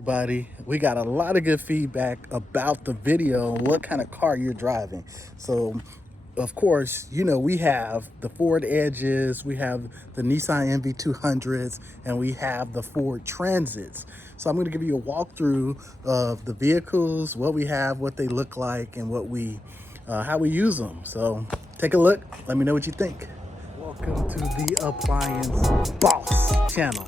Everybody, we got a lot of good feedback about the video and what kind of car you're driving. So of course, we have the Ford Edges, we have the Nissan NV200s, and we have the Ford Transits. So I'm going to give you a walkthrough of the vehicles, what we have, what they look like, and how we use them. So take a look, let me know what you think. Welcome to the Appliance Boss channel.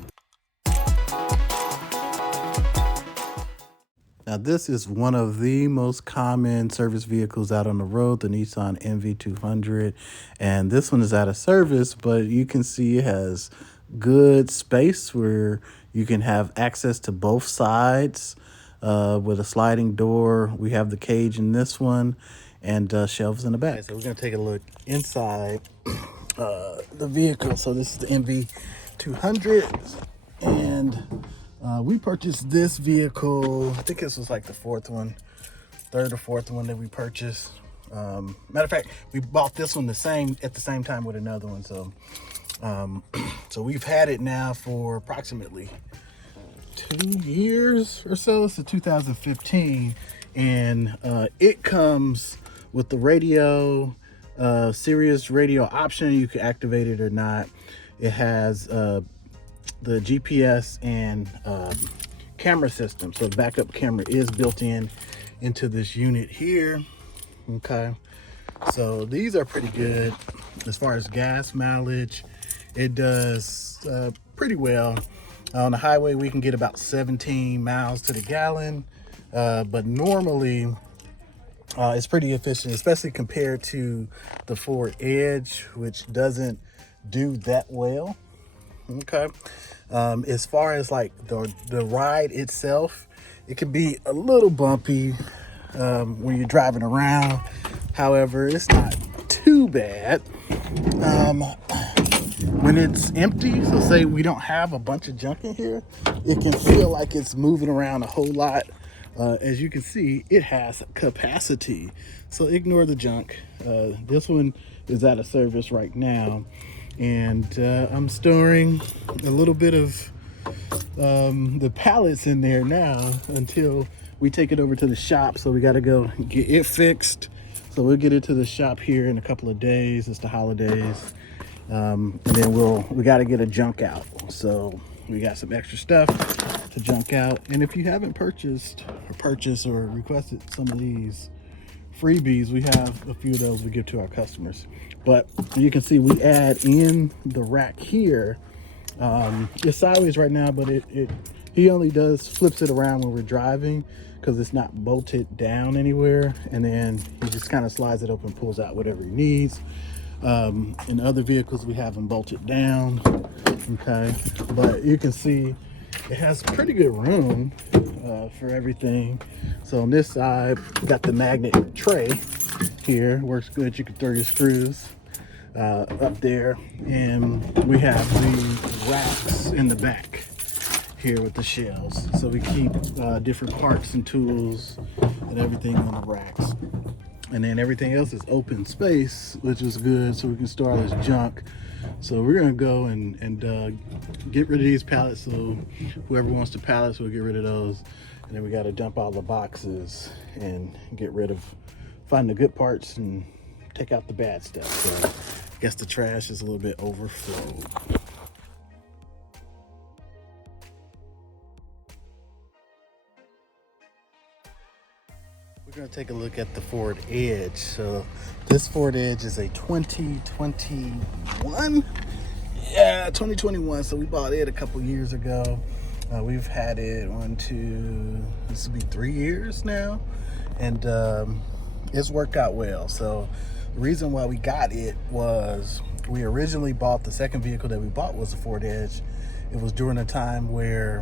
Now, this is one of the most common service vehicles out on the road, the Nissan NV200. And this one is out of service, but you can see it has good space where you can have access to both sides with a sliding door. We have the cage in this one and shelves in the back. Okay, so we're going to take a look inside the vehicle. So this is the NV200 and we purchased this vehicle, I think this was like the third or fourth one that we purchased. Matter of fact, we bought this one at the same time with another one. So so we've had it now for approximately 2 years or so. It's a 2015, and it comes with the radio, Sirius radio option. You can activate it or not. It has the GPS and camera system. So the backup camera is built into this unit here. Okay, so these are pretty good as far as gas mileage. It does pretty well. On the highway we can get about 17 miles to the gallon, but normally it's pretty efficient, especially compared to the Ford Edge, which doesn't do that well. Okay, as far as like the ride itself, it can be a little bumpy when you're driving around. However, it's not too bad when it's empty. So say we don't have a bunch of junk in here, it can feel like it's moving around a whole lot. As you can see, it has capacity, so ignore the junk. This one is out of service right now, and I'm storing a little bit of the pallets in there now until we take it over to the shop. So we got to go get it fixed. So we'll get it to the shop here in a couple of days. It's the holidays, and then we got to get a junk out. So we got some extra stuff to junk out. And if you haven't purchased or requested some of these freebies, we have a few of those we give to our customers. But you can see we add in the rack here. It's sideways right now, but he only flips it around when we're driving because it's not bolted down anywhere, and then he just kind of slides it open, pulls out whatever he needs. In other vehicles we have them bolted down. Okay, but you can see it has pretty good room for everything. So on this side, we got the magnet tray here, works good. You can throw your screws up there, and we have the racks in the back here with the shelves. So we keep different parts and tools and everything on the racks. And then everything else is open space, which is good, so we can store all this junk. So we're gonna go and get rid of these pallets. So whoever wants the pallets will get rid of those. And then we gotta dump all the boxes and find the good parts and take out the bad stuff. So I guess the trash is a little bit overflowed. We're going to take a look at the Ford Edge. So this Ford Edge is a 2021. Yeah, 2021. So we bought it a couple years ago. We've had it this will be 3 years now, and it's worked out well. So the reason why we got it was we originally bought the second vehicle that we bought was a Ford Edge. It was during a time where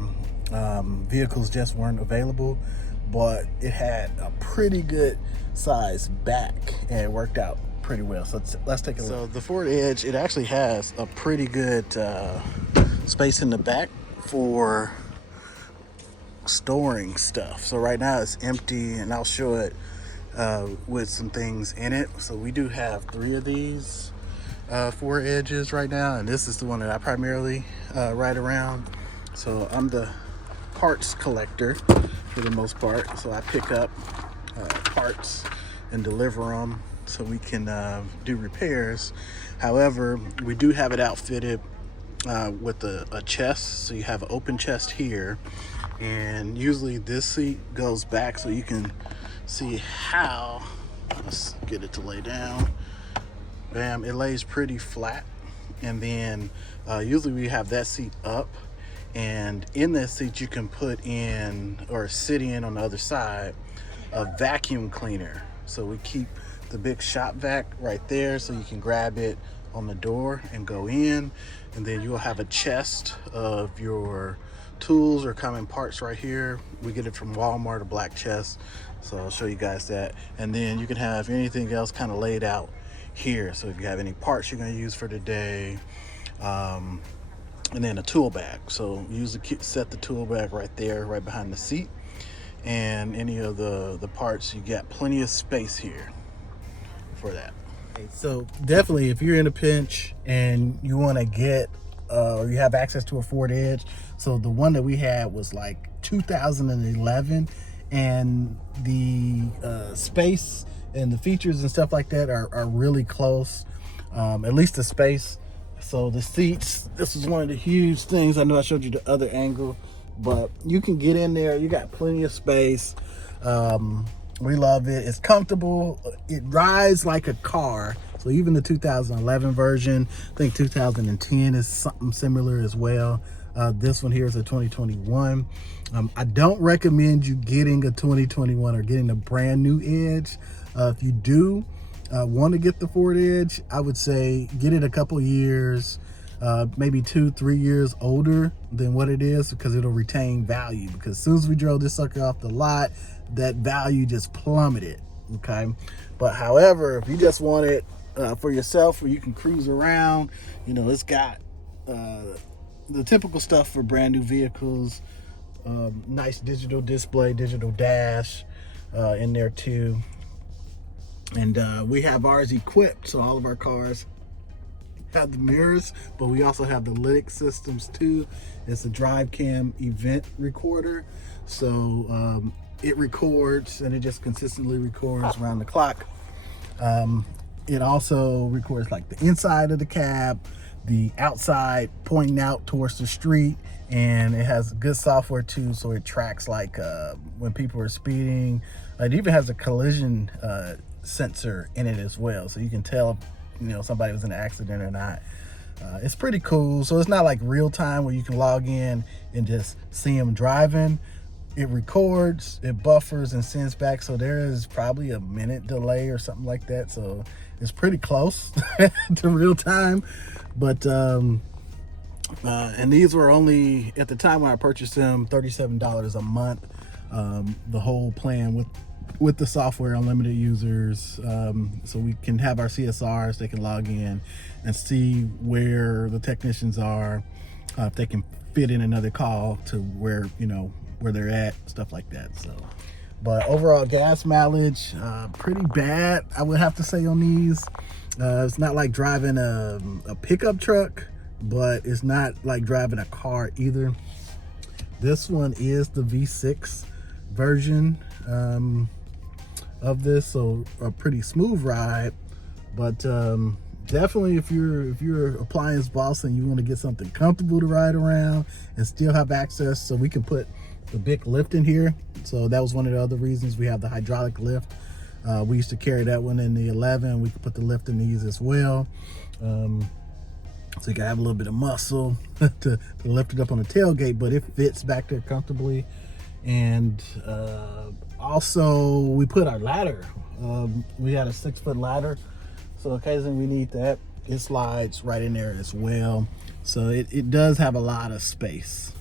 vehicles just weren't available, but it had a pretty good size back and it worked out pretty well. So let's take a look. So the Ford Edge, it actually has a pretty good space in the back for storing stuff. So right now it's empty, and I'll show it with some things in it. So we do have 3 of these Ford Edges right now, and this is the one that I primarily ride around. So I'm the parts collector for the most part. So I pick up parts and deliver them so we can do repairs. However, we do have it outfitted with a chest. So you have an open chest here, and usually this seat goes back so you can see how, let's get it to lay down. Bam, it lays pretty flat. And then usually we have that seat up, and in that seat you can put in, or sit in on the other side, a vacuum cleaner. So we keep the big shop vac right there so you can grab it on the door and go in, and then you'll have a chest of your tools or common parts right here. We get it from Walmart, a black chest, so I'll show you guys that. And then you can have anything else kind of laid out here, so if you have any parts you're going to use for the day, and then a tool bag. So usually set the tool bag right there, right behind the seat, and any of the parts, you got plenty of space here for that. So definitely, if you're in a pinch and you want to get or you have access to a Ford Edge, so the one that we had was like 2011, and the space and the features and stuff like that are really close, at least the space. So the seats, this is one of the huge things. I know I showed you the other angle, but you can get in there, you got plenty of space. We love it. It's comfortable. It rides like a car. So even the 2011 version, I think 2010 is something similar as well. This one here is a 2021. I don't recommend you getting a 2021 or getting a brand new Edge. If you do want to get the Ford Edge, I would say get it a couple years, maybe 2-3 years older than what it is, because it'll retain value. Because as soon as we drove this sucker off the lot, that value just plummeted. Okay, but however, if you just want it for yourself, where you can cruise around, you know, it's got the typical stuff for brand new vehicles. Nice digital display, digital dash in there too. And we have ours equipped, so all of our cars have the mirrors, but we also have the lytic systems too. It's a drive cam event recorder, so it records, and it just consistently records around the clock. It also records like the inside of the cab, the outside pointing out towards the street, and it has good software too, so it tracks like when people are speeding. It even has a collision sensor in it as well, so you can tell, you know, somebody was in an accident or not. It's pretty cool. So it's not like real time where you can log in and just see them driving. It records, it buffers and sends back, so there is probably a minute delay or something like that, so it's pretty close to real time. But and these were only, at the time when I purchased them, $37 a month, the whole plan with the software, unlimited users, so we can have our CSRs. They can log in and see where the technicians are, if they can fit in another call to where, you know, where they're at, stuff like that. So, but overall gas mileage, pretty bad, I would have to say, on these. It's not like driving a pickup truck, but it's not like driving a car either. This one is the V6 version of this, so a pretty smooth ride. But definitely, if you're an appliance boss and you want to get something comfortable to ride around and still have access, so we can put the big lift in here. So that was one of the other reasons we have the hydraulic lift. We used to carry that one in the 11. We could put the lift in these as well, so you can have a little bit of muscle to lift it up on the tailgate, but it fits back there comfortably. And also we put our ladder, we had a 6-foot ladder, so occasionally we need that. It slides right in there as well, so it does have a lot of space.